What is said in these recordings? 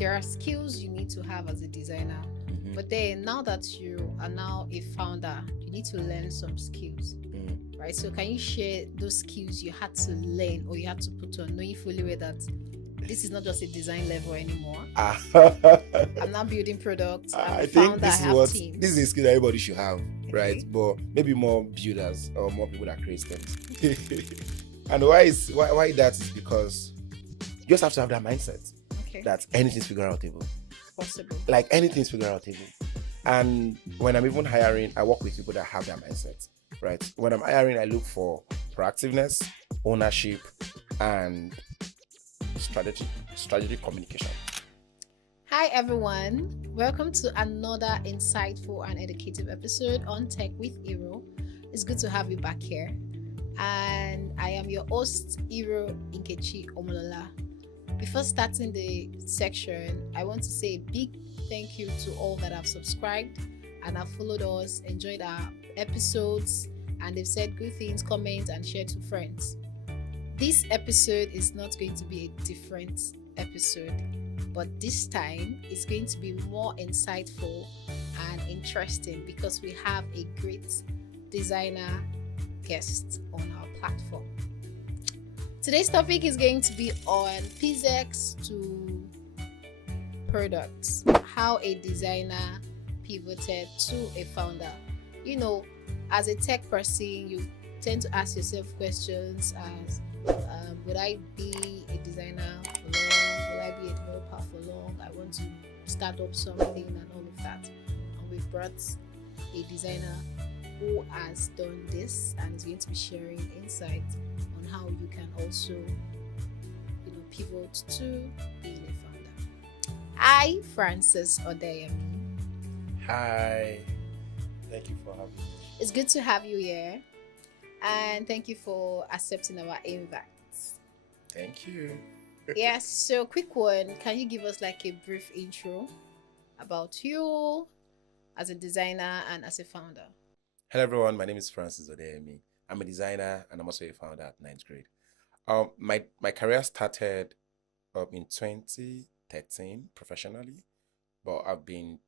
there are skills you need to have as a designer. Mm-hmm. But then now that you are now a founder, you need to learn some skills. Right? So can you share those skills you had to learn or you had to put on, knowing fully well that this is not just a design level anymore? I'm not building products. I'm a I think founder. I this is have what teams. this is a skill that everybody should have, right? Okay. But maybe more builders or more people that create things. And why that is because you just have to have that mindset Okay. that anything's figure outable. Possible. Like anything's figure outable. And when I'm even hiring, I work with people that have that mindset, right? When I'm hiring, I look for proactiveness, ownership, and strategic communication. Hi everyone, welcome to another insightful and educative episode on Tech with Iroh. It's good to have you back here. And I am your host, Iroh Nkechi Omolola. Before starting the section, I want to say a big thank you to all that have subscribed and have followed us, enjoyed our episodes, and they've said good things, comments, and shared to friends. This episode is not going to be a different episode, but this time it's going to be more insightful and interesting because we have a great designer guest on our platform. Today's topic is going to be on PZX to products, how a designer pivoted to a founder. You know, as a tech person, you tend to ask yourself questions as would I be a designer for long? Will I be a developer for long? I want to start up something and all of that. And we've brought a designer who has done this and is going to be sharing insights on how you can also, pivot to being a founder. Hi, Francis Odeyemi. Hi. Thank you for having me. It's good to have you here. And thank you for accepting our invite. Thank you. Yes, so quick one. Can you give us like a brief intro about you as a designer and as a founder? Hello everyone, my name is Francis Odeyemi. I'm a designer and I'm also a founder at ninth grade. My career started in 2013 professionally, but I've been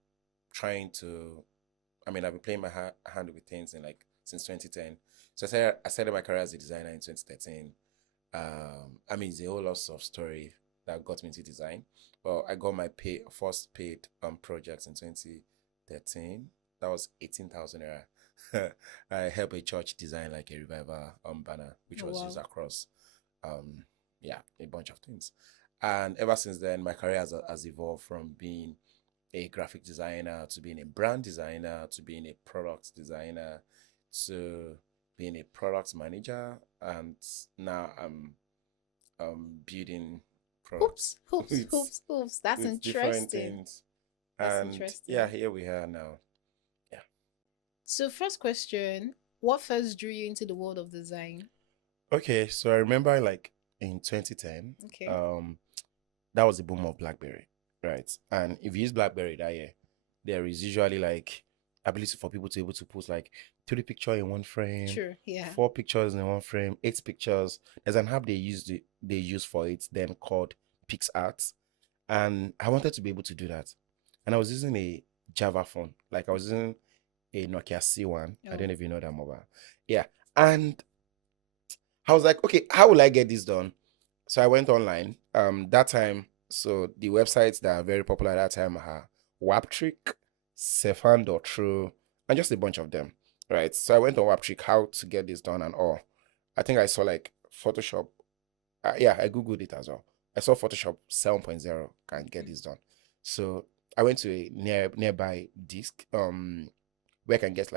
I've been playing my hand with things since 2010. So I started my career as a designer in 2013. It's a whole lot of story that got me into design. But I got my first paid project in 2013. That was 18,000 naira. I helped a church design like a revival banner, which was used across a bunch of things. And ever since then, my career has evolved from being a graphic designer to being a brand designer to being a product designer to being a product manager, and now I'm building products. Hoops. That's with different interesting. things. That's And interesting. yeah, here we are now. Yeah. So, first question: what first drew you into the world of design? Okay, so I remember in 2010, Okay. that was the boom of BlackBerry, right? And if you use BlackBerry that year, there is usually ability for people to be able to put 3 pictures in one frame, True. Yeah. 4 pictures in one frame, 8 pictures. There's an app they use for it then called PixArt, and I wanted to be able to do that. And I was using a Java phone, I was using a Nokia C1. I don't know if you know that mobile. Yeah, and I was like, okay, how will I get this done? So I went online. That time, so the websites that are very popular at that time are Waptrick, Cephane.true, and just a bunch of them, right? So I went on Waptrick, how to get this done and all. I think I saw Photoshop. I googled it as well. I saw Photoshop 7.0 can get this done. So I went to a nearby disk where I can get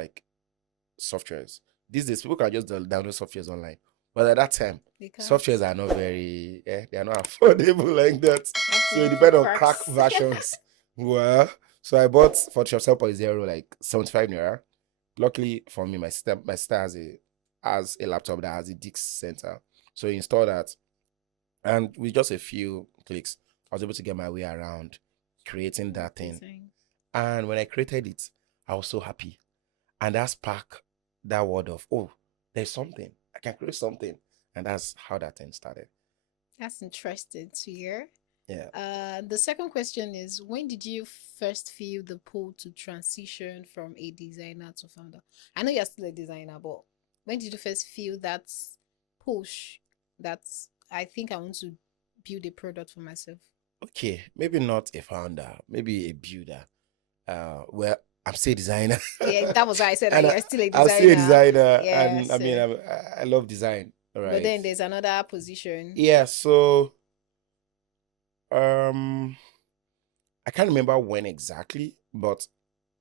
softwares. These days, people can just download softwares online. But at that time, softwares are not they are not affordable like that. So it depends on crack versions. Well, so I bought Photoshop 7.0 75 naira. Luckily for me, my sister has a laptop that has a disk center. So I installed that. And with just a few clicks, I was able to get my way around creating that thing. And when I created it, I was so happy. And that sparked that word of, oh, there's something. I can create something. And that's how that thing started. That's interesting to hear. Yeah. The second question is, when did you first feel the pull to transition from a designer to founder? I know you're still a designer, but when did you first feel that push that I think I want to build a product for myself? Okay, maybe not a founder, maybe a builder. Well, I'm still a designer, Yeah, that was why I said that and you're still a I'm still a designer. designer, Yeah, and I mean, so I love design. All but right. then there's another position. Yeah. So, um, I can't remember when exactly, but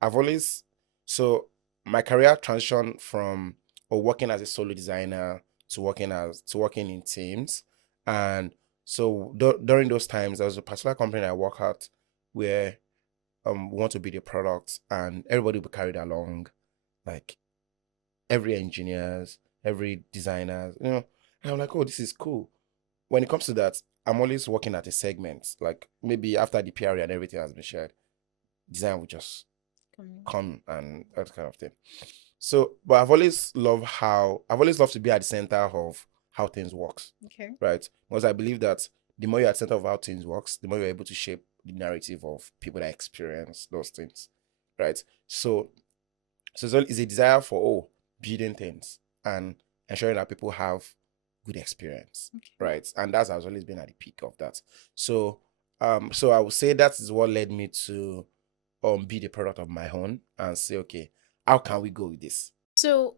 I've always so my career transition from or working as a solo designer to working in teams, and so during those times there was a particular company I work at where we want to build a product and everybody will be carried along, like every engineers, every designers, and I'm like, oh, this is cool. When it comes to that, I'm always working at a segment, like maybe after the PR and everything has been shared, design will just come and that kind of thing. So, but I've always loved to be at the center of how things works, Okay. right? Because I believe that the more you're at the center of how things works, the more you're able to shape the narrative of people that experience those things, right? So it's a desire for building things and ensuring that people have good experience, Okay. right? And that's has always been at the peak of that. So so I would say that is what led me to be the product of my own and say, okay, how can we go with this? So,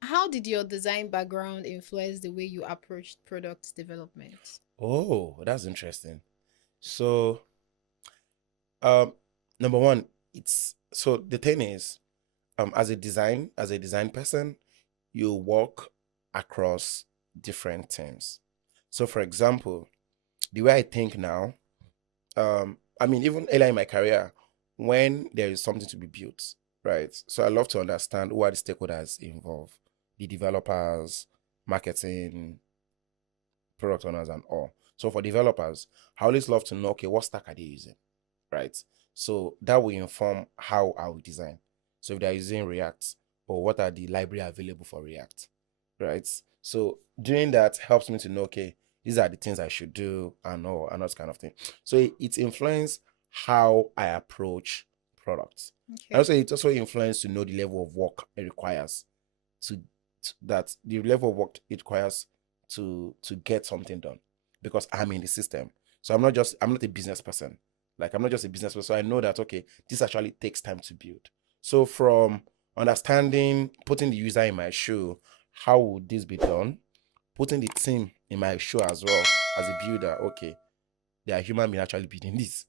how did your design background influence the way you approached product development? Oh, that's interesting. So um number one, it's so the thing is, as a design person, you work across different teams. So for example, the way I think now, I mean, even earlier in my career, when there is something to be built, right? So I love to understand who are the stakeholders involved, the developers, marketing, product owners, and all. So for developers, I always love to know, okay, what stack are they using, right? So that will inform how I will design. So if they're using React, or what are the library available for React, right? So doing that helps me to know, okay, these are the things I should do and all and that kind of thing. So it influences how I approach products. And Okay. also it also influences to know the level of work it requires to, that the level of work it requires to get something done, because I'm in the system. So I'm not a business person. Like I'm not just a business person. So I know that okay, this actually takes time to build. So from understanding, putting the user in my shoe, how would this be done? Putting the team in my shoe as well as a builder. Okay, they are human being actually building this.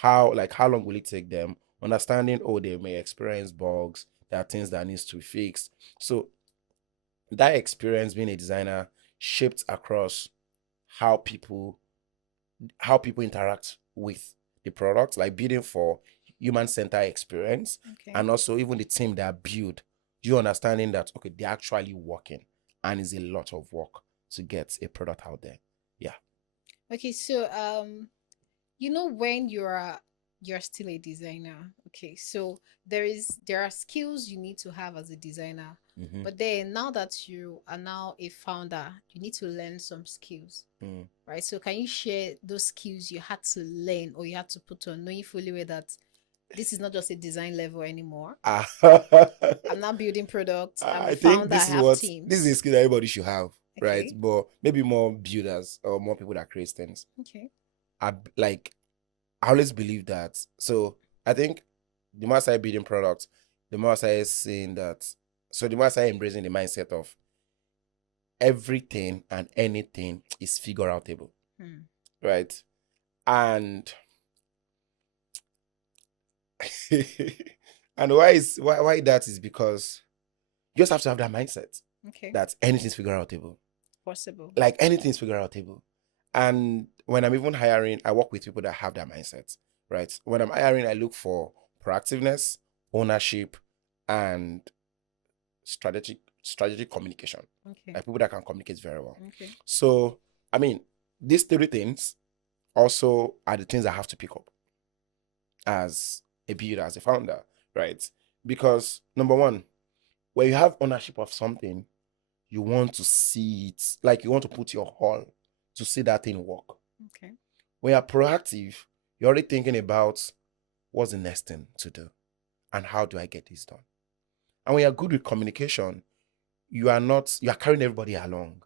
How long will it take them? Understanding, oh, they may experience bugs, there are things that needs to be fixed. So that experience being a designer shaped across how people how people interact with the product, like building for human-centered experience, Okay. and also even the team that build, you understanding that okay, they're actually working and it's a lot of work to get a product out there. Yeah. Okay. So, when you're still a designer, okay, so there are skills you need to have as a designer, Mm-hmm. but then now that you are now a founder, you need to learn some skills, Mm. right? So can you share those skills you had to learn or you had to put on, knowing fully well that this is not just a design level anymore? Ah, I'm not building products. I'm a I think founder. I this is have what this is a teams. skill that everybody should have, right? Okay. But maybe more builders or more people that create things. Okay. Like I always believe that. So I think the more I start building products, the more I start seeing that. So the more I start embracing the mindset of everything and anything is figure outable, Hmm. right? And and why that is because you just have to have that mindset Okay. that anything's figure outable. Possible. Like anything's figure outable. And when I'm even hiring, I work with people that have that mindset, right? When I'm hiring, I look for proactiveness, ownership, and strategic communication. Okay. Like people that can communicate very well. Okay. So, I mean, these three things also are the things I have to pick up as a builder, as a founder, right? Because number one, when you have ownership of something, you want to see it, like you want to put your all to see that thing work. Okay. When you're proactive, you're already thinking about what's the next thing to do and how do I get this done. And when you're good with communication, you are carrying everybody along,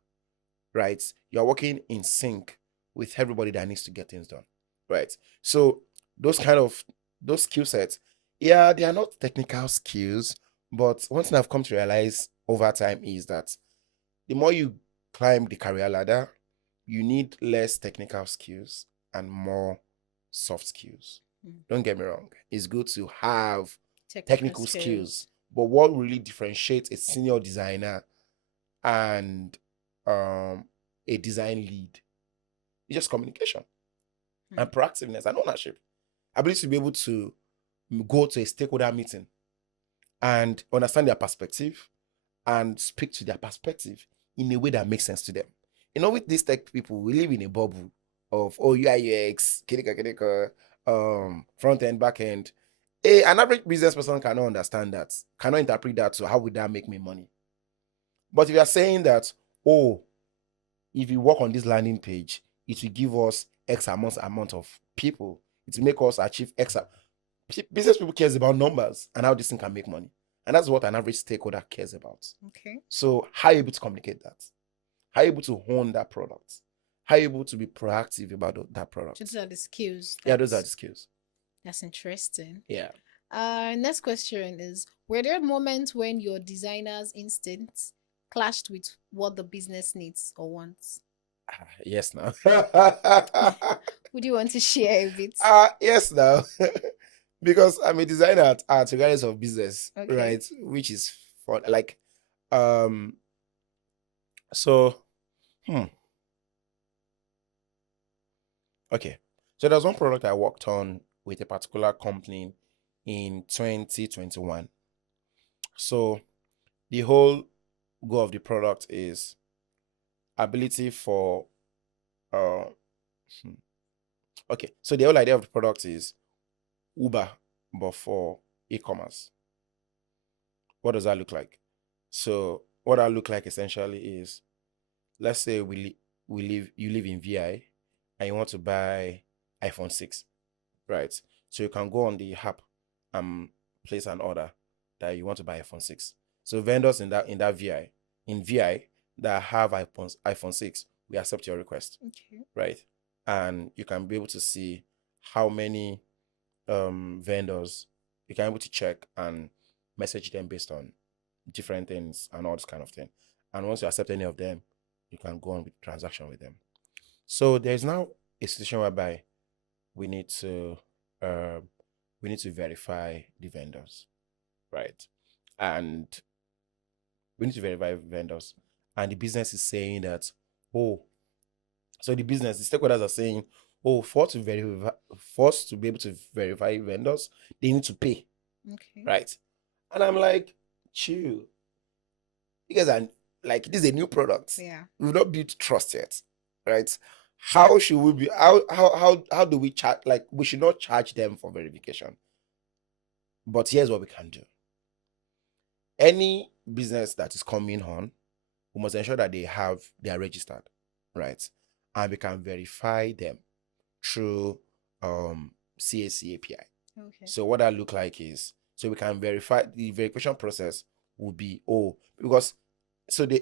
right? You're working in sync with everybody that needs to get things done, right? So those kind of those skill sets, yeah, they are not technical skills, but one thing I've come to realize over time is that the more you climb the career ladder, you need less technical skills and more soft skills. Mm. Don't get me wrong. It's good to have Technical technical skills. skills, but what really differentiates a senior designer and a design lead is just communication and proactiveness and ownership. Ability to be able to go to a stakeholder meeting and understand their perspective and speak to their perspective in a way that makes sense to them. With these tech people, we live in a bubble of UI UX, kidika, front end, back end. An average business person cannot understand that, cannot interpret that. So how would that make me money? But if you are saying that, oh, if you work on this landing page, it will give us X amount of people. It will make us achieve X. Business people cares about numbers and how this thing can make money. And that's what an average stakeholder cares about. Okay. So how are you able to communicate that? How are you able to hone that product? How are you able to be proactive about that product? So those are the skills. Yeah, those are the skills. That's interesting. Yeah. Next question is: were there moments when your designer's instincts clashed with what the business needs or wants? Yes, now. Would you want to share a bit? Yes, now. Because I'm a designer at regardless of business, Okay. right? Which is fun. Like, so, okay. So there's one product I worked on with a particular company in 2021. So the whole goal of the product is ability for okay. So the whole idea of the product is Uber, but for e-commerce. What does that look like? So what that look like essentially is, let's say you live in VI and you want to buy iPhone 6, right? So you can go on the app and place an order that you want to buy iPhone 6. So vendors in that VI that have iPhone 6, we accept your request. Okay. Right? And you can be able to see how many vendors you can be able to check and message them based on different things and all this kind of thing. And once you accept any of them, you can go on with transaction with them. So there's now a situation whereby we need to verify the vendors, right? And we need to verify vendors. And the business is saying that, oh, so the stakeholders are saying, oh, for us to be able to verify vendors, they need to pay. Okay. Right? And I'm like, chill. You guys are like, this is a new product. Yeah. We've not built trust yet. Right? How should we be how do we charge? Like, we should not charge them for verification. But here's what we can do. Any business that is coming on, we must ensure that they are registered, right? And we can verify them through CAC API. Okay. So what that look like is, so we can verify, the verification process will be, because so the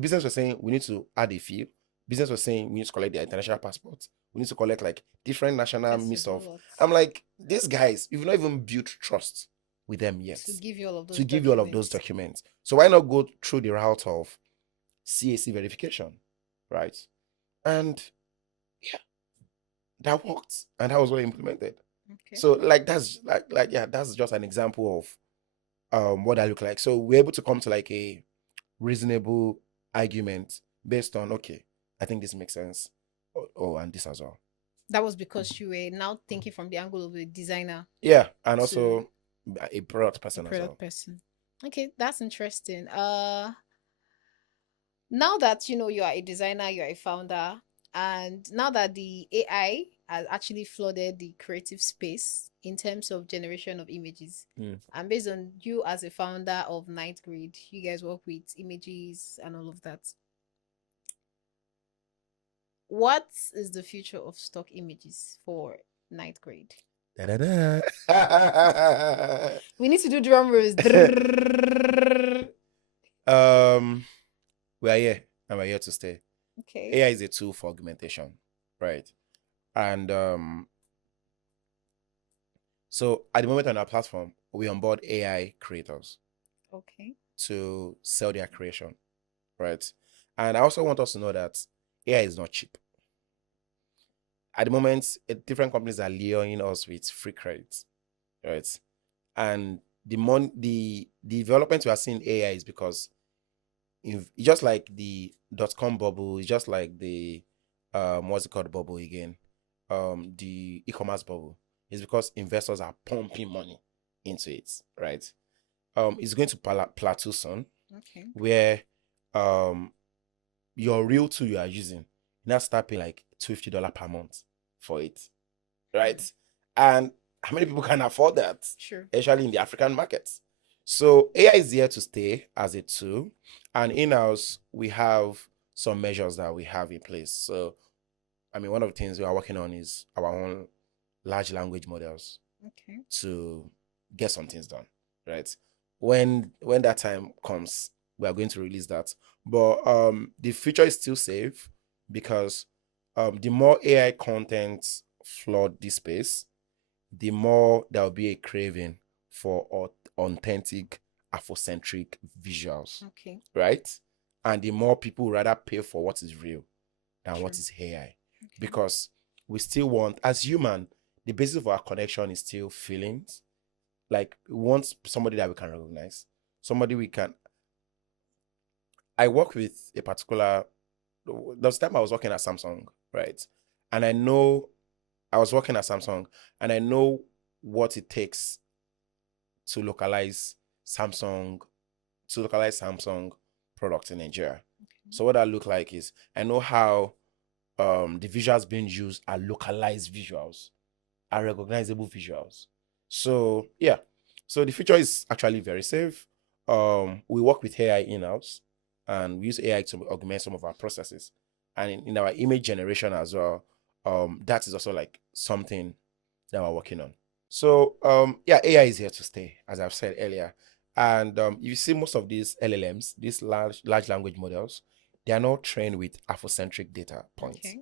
business was saying we need to add a fee. Business was saying we need to collect their international passports. We need to collect like different national mix of. I'm like, these guys, you've not even built trust with them yet to give you all of those to give you all of those documents. So why not go through the route of CAC verification, right? And yeah, that worked, and that was well implemented. Okay. So like that's that's just an example of what that look like. So we're able to come to like a reasonable argument based on, okay, I think this makes sense. Oh, and this as well. That was because you were now thinking from the angle of a designer. Yeah, and also a product person product as well. person. Okay, that's interesting. Now that you are a designer, you're a founder, and now that the AI has actually flooded the creative space in terms of generation of images, and based on you as a founder of Night Grid, you guys work with images and all of that. what is the future of stock images for ninth grade? Da-da-da. We need to do drum rolls. um, we are here and we're here to stay. Okay. AI is a tool for augmentation, right? And so at the moment on our platform, we onboard AI creators Okay. to sell their creation, right? And I also want us to know that AI is not cheap. At the moment, different companies are luring us with free credits, right? And the development we are seeing in AI is because just like the .com bubble, it's just like the what's it called bubble again? The e-commerce bubble. Is because investors are pumping money into it, right? It's going to plateau soon, Okay. where um your real tool you are using, you now start paying like $250 per month for it, right? And how many people can afford that? Sure. Especially in the African markets. So AI is here to stay as a tool, and in-house we have some measures that we have in place. So, I mean, one of the things we are working on is our own large language models Okay. to get some things done, right? When that time comes, we are going to release that. But the future is still safe because the more AI content flood this space, the more there will be a craving for authentic Afrocentric visuals, Okay. right? And the more people rather pay for what is real than what True. is AI. Okay. Because we still want, as human, the basis of our connection is still feelings. Like we want somebody that we can recognize, somebody we can. I work with a particular. There was time I was working at Samsung, right? And I know I was working at Samsung, and I know what it takes to localize Samsung, products in Nigeria. So what that look like is I know how the visuals being used are localized visuals, are recognizable visuals. So yeah, so the future is actually very safe. We work with AI in-house and we use AI to augment some of our processes. And in our image generation as well, that is also like something that we're working on. So yeah, AI is here to stay, as I've said earlier. And you see most of these LLMs, these large language models, they are not trained with Afrocentric data points. Okay.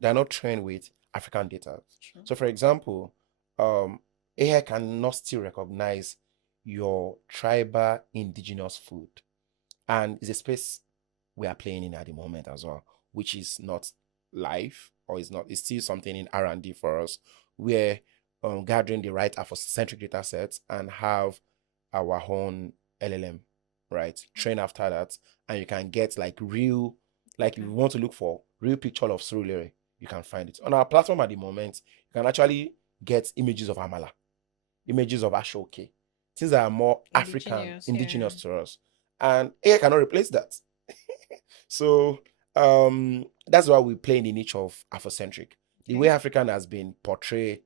They're not trained with African data. True. So for example, AI cannot still recognize your tribal indigenous food. And it's a space we are playing in at the moment as well, which is not live or is not, it's still something in R&D for us. We're gathering the right Afrocentric data sets and have our own LLM, right? Train after that, and you can get like real, like if you want to look for real picture of Surulere, you can find it. On our platform at the moment, you can actually get images of Amala, images of Ashoke, things that are more African, indigenous to us. And AI cannot replace that. So that's why we play in the niche of Afrocentric. The way African has been portrayed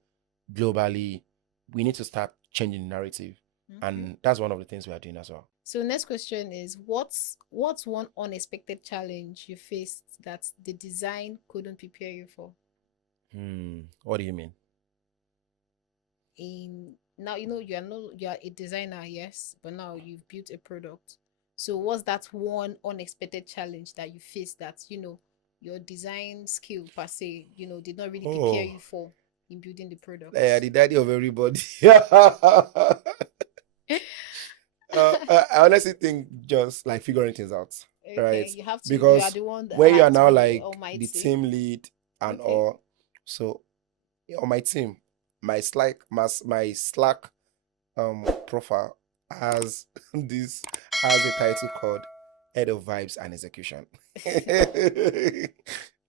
globally, we need to start changing the narrative. And that's one of the things we are doing as well. So next question is what's one unexpected challenge you faced that the design couldn't prepare you for? What do you mean? In now you are a designer, yes, but now you've built a product. So what's that one unexpected challenge that you faced that your design skill per se, did not really prepare Oh, you for in building the product? the daddy of everybody. I honestly think just like figuring things out, Okay, right? you are Because the one that when you had are to now be the like the almighty. team lead and Okay. all, so on my team, my Slack profile has this has a title called Head of Vibes and Execution.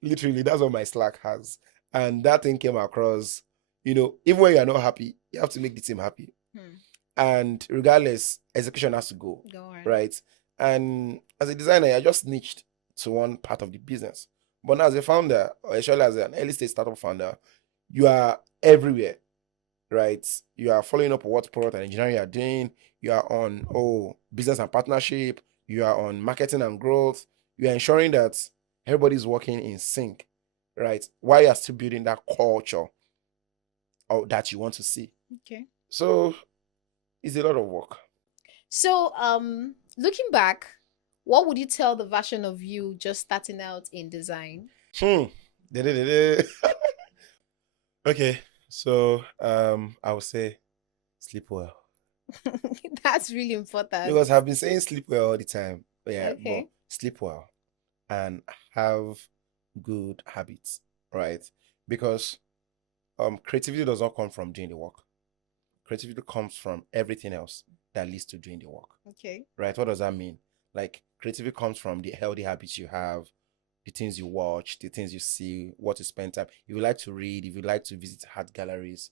Literally, that's what my Slack has. And that thing came across, even when you are not happy, you have to make the team happy. And regardless, execution has to go, Go on. right? And as a designer, I just niched to one part of the business. But now as a founder, or especially as an early stage startup founder, you are everywhere, right? You are following up on what product and engineering you are doing. You are on business and partnership. You are on marketing and growth. You are ensuring that everybody's working in sync. right? While you're still building that culture or that you want to see. Okay. So it's a lot of work. So, looking back, what would you tell the version of you just starting out in design? Hmm. Da-da-da-da. Okay. So I would say sleep well. That's really important. Because I've been saying sleep well all the time. Yeah, but Okay. sleep well and have good habits, right? Because creativity does not come from doing the work. Creativity comes from everything else that leads to doing the work, Okay. right? What does that mean? Like creativity comes from the healthy habits you have, the things you watch, the things you see, what you spend time. If you like to read, if you like to visit art galleries,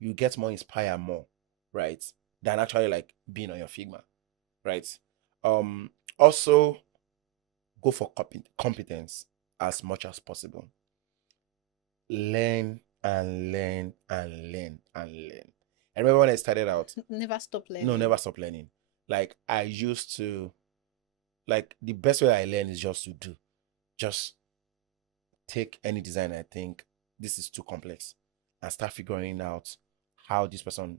you get more inspired more, right? Than actually like being on your Figma, right? Also go for competence as much as possible. Learn and learn and learn and learn. I remember when I started out, Never stop no, learning. never stop learning. Like I used to, like the best way I learn is just to do. Just take any design I think this is too complex and start figuring out how this person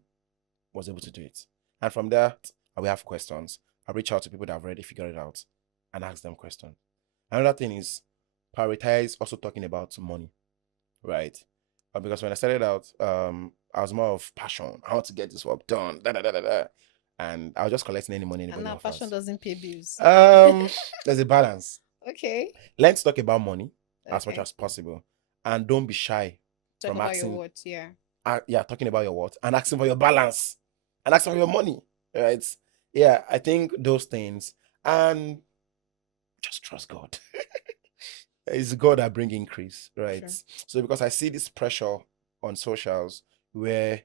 was able to do it. And from there, I will have questions. I reach out to people that have already figured it out and ask them questions. Another thing is prioritize also talking about money, right? Because when I started out, I was more of passion. I want to get this work done, da da da da da, and I was just collecting any money And anybody now passion offers. doesn't pay bills. Um, there's a balance. Okay. Learn to talk about money as much Okay. as possible, and don't be shy Talk from about your asking. words. Yeah. Yeah, talking about your what and asking for your balance and asking for your money, right? Yeah, I think those things and just trust God. It's God that bring increase, right? Sure. So because I see this pressure on socials where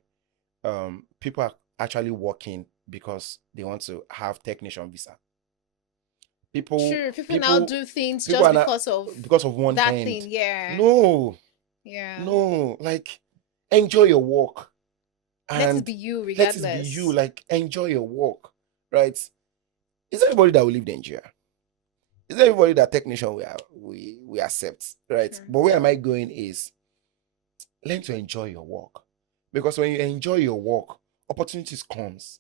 people are actually working because they want to have technician visa. People, True. People now people, do things people just are not because of because of one that end. thing. Yeah. No, Yeah. no, like enjoy your work Let it and be you let it be you. regardless. Like enjoy your work, right? Is everybody that will leave Nigeria? Is everybody that technician we accept, right? Sure. But where am I going is learn to enjoy your work. Because when you enjoy your work, opportunities comes.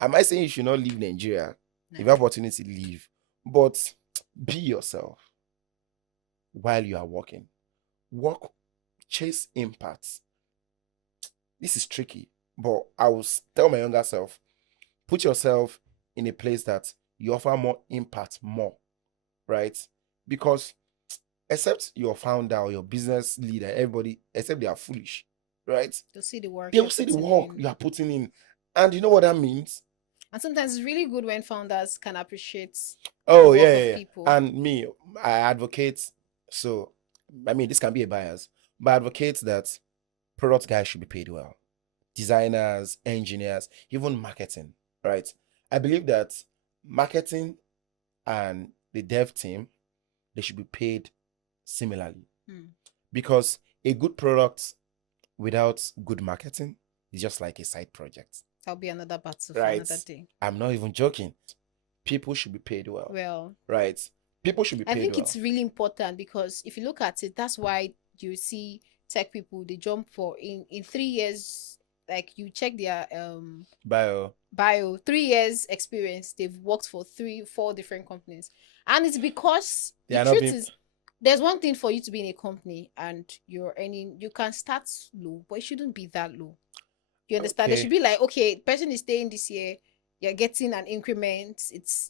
Am I saying you should not leave Nigeria? If you No. have opportunity, leave. But be yourself while you are working. Work, chase impacts. This is tricky, but I will tell my younger self, put yourself in a place that you offer more impact more, right? Because except your founder or your business leader, everybody, except they are foolish, right? To see the work They you're will see the putting work in. you are putting in. And you know what that means? And sometimes it's really good when founders can appreciate the Oh, work yeah, yeah, of yeah. people. And me, I advocate, so, I mean, this can be a bias, but I advocate that product guys should be paid well. Designers, engineers, even marketing, right? I believe that marketing and the dev team, they should be paid similarly Hmm. because a good product without good marketing is just like a side project, That'll be another battle for right? another day. I'm not even joking. People should be paid well, Well, right? People should be I paid think well. it's really important because if you look at it, that's why you see tech people they jump for in 3 years. Like you check their bio, 3 years experience. They've worked for 3, 4 different companies, and it's because They the are not truth being is there's one thing for you to be in a company and you're earning. You can start low, but it shouldn't be that low. You understand? There should okay. be like, okay, person is staying this year. You're getting an increment. It's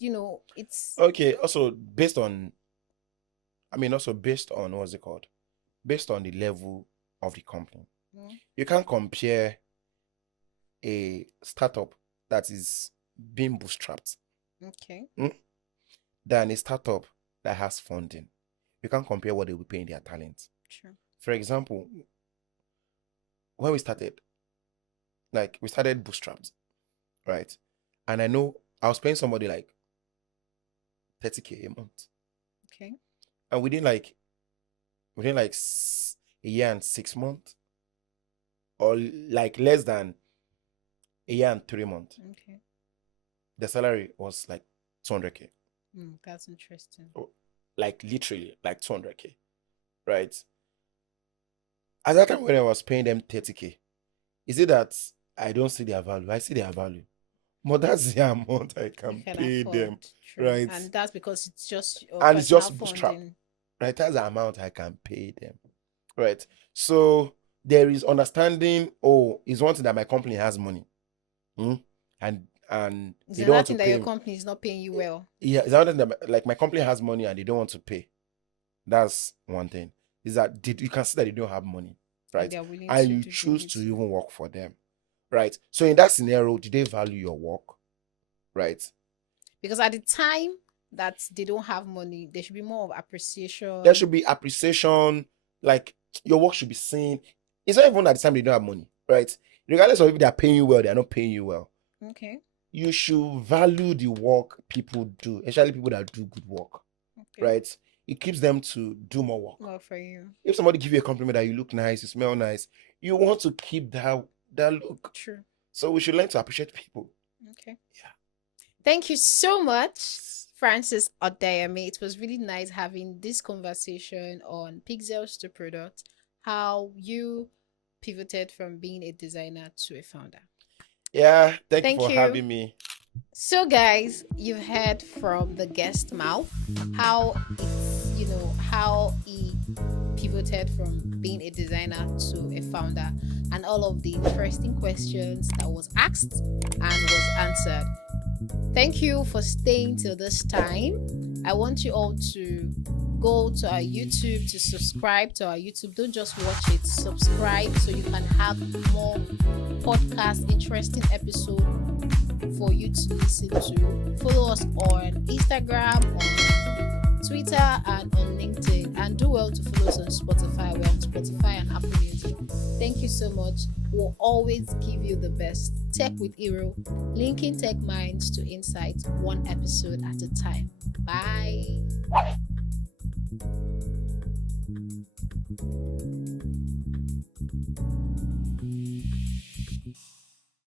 it's Okay. Also based on, I mean, also based on what's it called? Based on the level of the company. mm, You can't compare a startup that is being bootstrapped okay. mm, than a startup that has funding. You can't compare what they will pay in their talent. Sure. For example, when we started, like we started bootstrapped, right? And I know I was paying somebody like 30K a month. Okay. And within like a year and 6 months, or like less than a year and 3 months, Okay. the salary was like 200K. Mm, that's interesting. Like literally like 200K, right? At that time when I was paying them 30K, is it that I don't see their value? I see their value. But that's the amount I You can can pay afford. them, True. right? And that's because it's just your And it's personal just bootstrap, funding. right? That's the amount I can pay them, right? So there is understanding. Oh, it's one thing that my company has money, hmm? and It's they don't another want to thing that your pay me. company is not paying you well. Yeah, it's another thing that like my company has money and they don't want to pay. That's one thing. Is that you can see that they don't have money, And right? they're willing And to you do give choose it to to you. even work for them, right? So in that scenario, do they value your work, right? Because at the time that they don't have money, there should be more of There appreciation. should be appreciation, like your work should be seen. It's not even at the time they don't have money, right? Regardless of if they are paying you well, they are not paying you well. Okay. You should value the work people do, especially people that do good work, Okay. right? It keeps them to do more work. Well, for you. If somebody give you a compliment that you look nice, you smell nice, you want to keep that look. True. So we should learn to appreciate people. Okay. Yeah. Thank you so much, Francis Odeyemi. It was really nice having this conversation on Pixels to Product, how you pivoted from being a designer to a founder. Yeah, thank you Thank for you. having me. So, guys, you've heard from the guest mouth how how he pivoted from being a designer to a founder and all of the interesting questions that was asked and was answered. Thank you for staying till this time. I want you all to go to our YouTube to subscribe to our YouTube. Don't just watch it, subscribe so you can have more podcast, interesting episode for you to listen to. Follow us on Instagram, on Twitter, and on LinkedIn. And do well to follow us on Spotify. We're on Spotify and Apple Music. Thank you so much. We'll always give you the best. Tech with Iroh, linking tech minds to insights, one episode at a time. Bye.